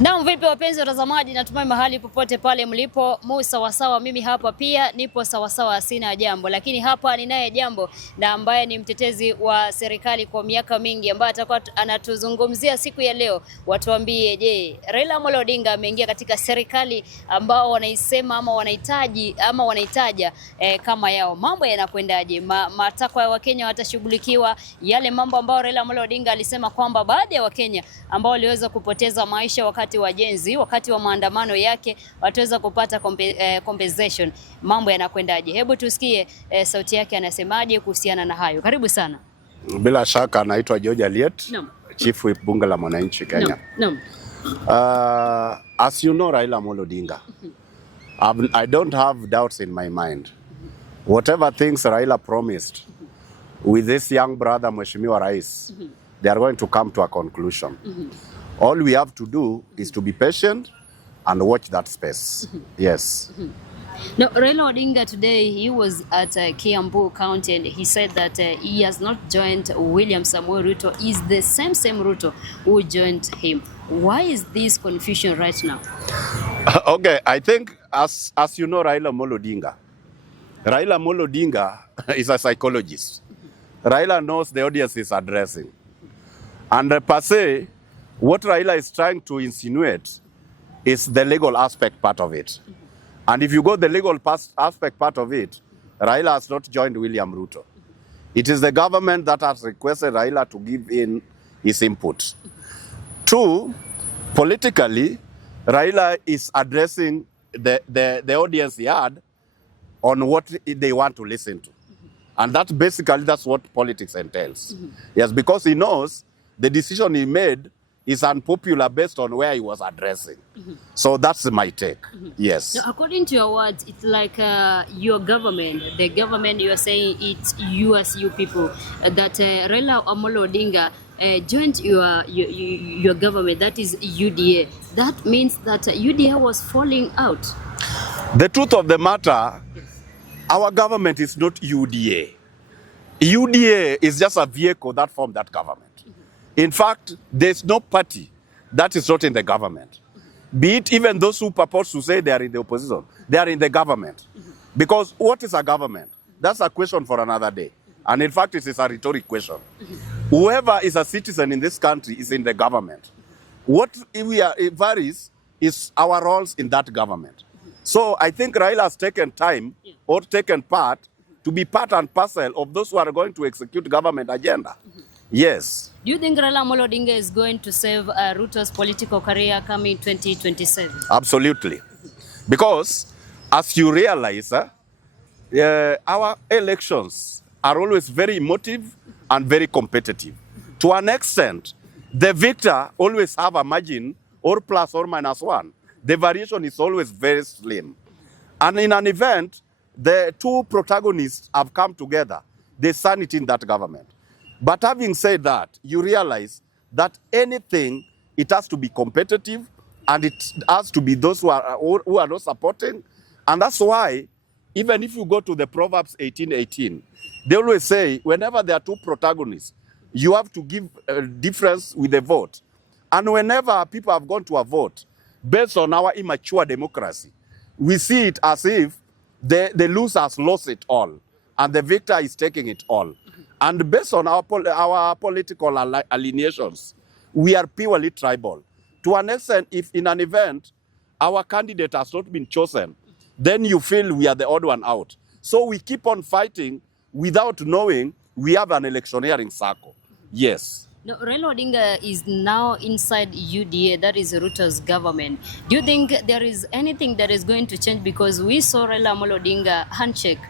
Na vipi wapenzi watazamaji, natumai mahali popote pale mlipo mu sawasawa. Mimi hapa pia nipo sawasawa, sina jambo, lakini hapa ninaye jambo na ambaye ni mtetezi wa serikali kwa miaka mingi, ambaye atakuwa anatuzungumzia siku ya leo. Watuambie, je, Raila Amolo Odinga ameingia katika serikali ambao wanaisema ama wanahitaji ama wanaitaja kama yao, mambo yanakwendaje? Matakwa ya Wakenya watashughulikiwa? Yale mambo ambayo Raila Amolo Odinga alisema kwamba baadhi ya Wakenya ambao waliweza kupoteza maisha wakati wa jenzi, wakati wa maandamano yake, wataweza kupata compensation. Mambo yanakwendaje? Hebu tusikie sauti yake anasemaje kuhusiana na hayo. Karibu sana. Bila shaka naitwa Alliet, no. Chief Whip Bunge la Mwananchi Kenya. No. As you know, Raila Amolo Odinga, I don't have doubts in my mind. Whatever things Raila promised with this young brother Mheshimiwa Rais, they are going to come to a conclusion. All we have to do is to be patient and watch that space. Yes. Now, Raila Odinga today, he was at Kiambu County, and he said that he has not joined William Samuel Ruto. Is the same Ruto who joined him. Why is this confusion right now? Okay, I think as you know, Raila Amolo Odinga is a psychologist. Raila knows the audience is addressing. And per se, what Raila is trying to insinuate is the legal aspect part of it. And if you go the legal aspect part of it, Raila has not joined William Ruto. It is the government that has requested Raila to give in his input. Two, politically, Raila is addressing the audience he had on what they want to listen to. And that's what politics entails. Yes, because he knows the decision he made is unpopular based on where he was addressing. So that's my take. Yes. So according to your words, it's like your government, the government, you are saying it's you as you people, that Raila Amolo Odinga joined your government, that is UDA. That means that UDA was falling out. The truth of the matter, our government is not UDA. UDA is just a vehicle that formed that government. In fact, there's no party that is not in the government. Be it even those who purport to say they are in the opposition, they are in the government. Because what is a government? That's a question for another day. And in fact, it is a rhetoric question. Whoever is a citizen in this country is in the government. What it varies is our roles in that government. So I think Raila has taken time or taken part to be part and parcel of those who are going to execute government agenda. Yes. Do you think Raila Amolo Odinga is going to save Ruto's political career coming 2027? Absolutely. Because as you realize, our elections are always very emotive and very competitive. To an extent, the victor always have a margin or plus or minus one. The variation is always very slim. And in an event, the two protagonists have come together. They stand it in that government. But having said that, you realize that anything, it has to be competitive, and it has to be those who are not supporting. And that's why, even if you go to the Proverbs 18:18, they always say, whenever there are two protagonists, you have to give a difference with the vote. And whenever people have gone to a vote, based on our immature democracy, we see it as if the loser has lost it all, and the victor is taking it all. And based on our political alineations, we are purely tribal. To an extent, if in an event, our candidate has not been chosen, then you feel we are the odd one out. So we keep on fighting without knowing we have an electioneering circle. Yes. Now, Raila Odinga is now inside UDA, that is Ruto's government. Do you think there is anything that is going to change? Because we saw Raila Amolo Odinga handshake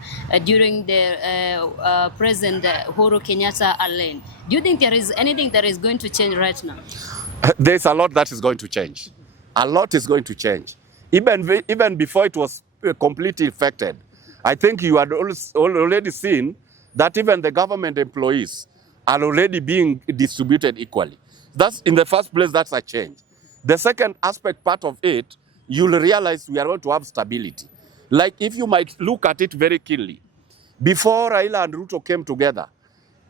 during the President Uhuru Kenyatta Alliet. Do you think there is anything that is going to change right now? There's a lot that is going to change. A lot is going to change. Even before it was completely affected, I think you had already seen that even the government employees are already being distributed equally. That's, in the first place, that's a change. The second aspect part of it, you'll realize we are going to have stability. Like, if you might look at it very keenly, before Raila and Ruto came together,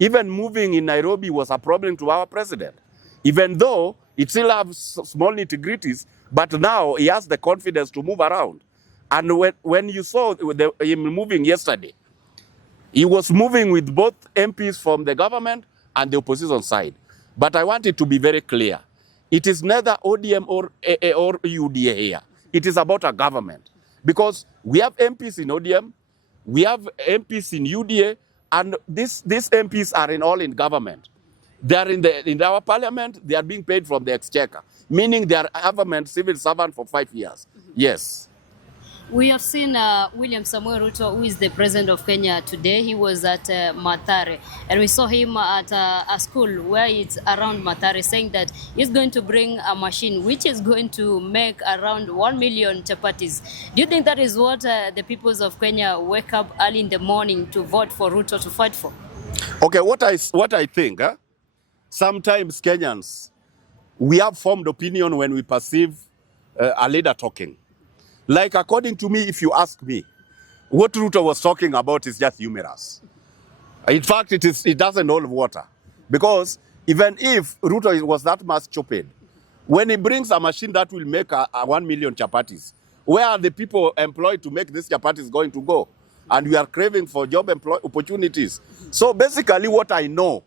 even moving in Nairobi was a problem to our president. Even though It still has small nitty-gritties, but now he has the confidence to move around. And when you saw him moving yesterday, he was moving with both MPs from the government and the opposition side. But I want it to be very clear. It is neither ODM or UDA here. It is about a government. Because we have MPs in ODM, we have MPs in UDA, and these MPs are all in government. They are in our parliament, they are being paid from the exchequer, meaning they are government civil servant for 5 years. Yes. We have seen William Samoei Ruto, who is the president of Kenya today. He was at Mathare, and we saw him at a school where it's around Mathare, saying that he's going to bring a machine which is going to make around 1 million chapatis. Do you think that is what the peoples of Kenya wake up early in the morning to vote for Ruto to fight for? Okay, what I think, sometimes Kenyans, we have formed opinion when we perceive a leader talking. Like, according to me, if you ask me, what Ruto was talking about is just humorous. In fact, it doesn't hold water. Because even if Ruto was that much stupid, when he brings a machine that will make a 1 million chapatis, where are the people employed to make these chapatis going to go? And we are craving for job opportunities. So basically what I know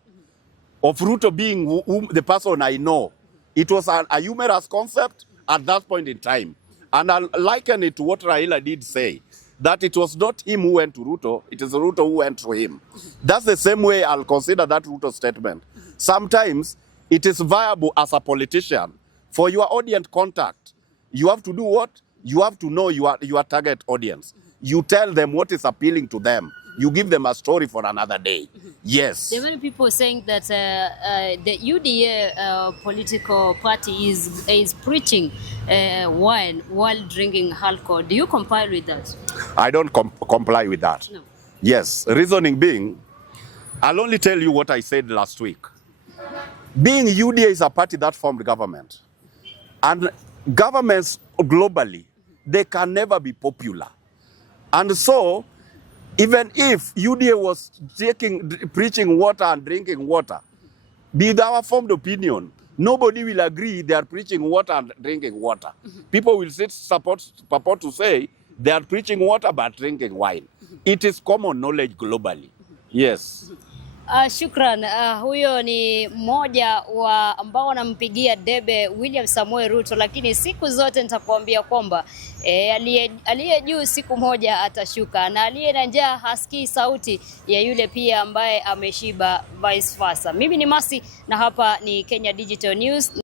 of Ruto being the person I know, it was a humorous concept at that point in time. And I'll liken it to what Raila did say, that it was not him who went to Ruto, it is Ruto who went to him. That's the same way I'll consider that Ruto statement. Sometimes it is viable as a politician for your audience contact. You have to do what? You have to know your target audience. You tell them what is appealing to them. You give them a story for another day. Yes. There are many people saying that the UDA political party is preaching wine while drinking alcohol. Do you comply with that? I don't comply with that. No. Yes. Reasoning being, I'll only tell you what I said last week. Being UDA is a party that formed government. And governments globally, they can never be popular. And so, even if UDA was preaching water and drinking water, be our formed opinion, nobody will agree they are preaching water and drinking water. People will purport to say they are preaching water but drinking wine. It is common knowledge globally. Yes. Shukran. Huyo ni mmoja wa ambao wanampigia debe William Samoei Ruto, lakini siku zote nitakwambia kwamba aliye juu siku moja atashuka, na aliye na njaa hasikii sauti ya yule pia ambaye ameshiba, vice versa. Mimi ni Masi na hapa ni Kenya Digital News.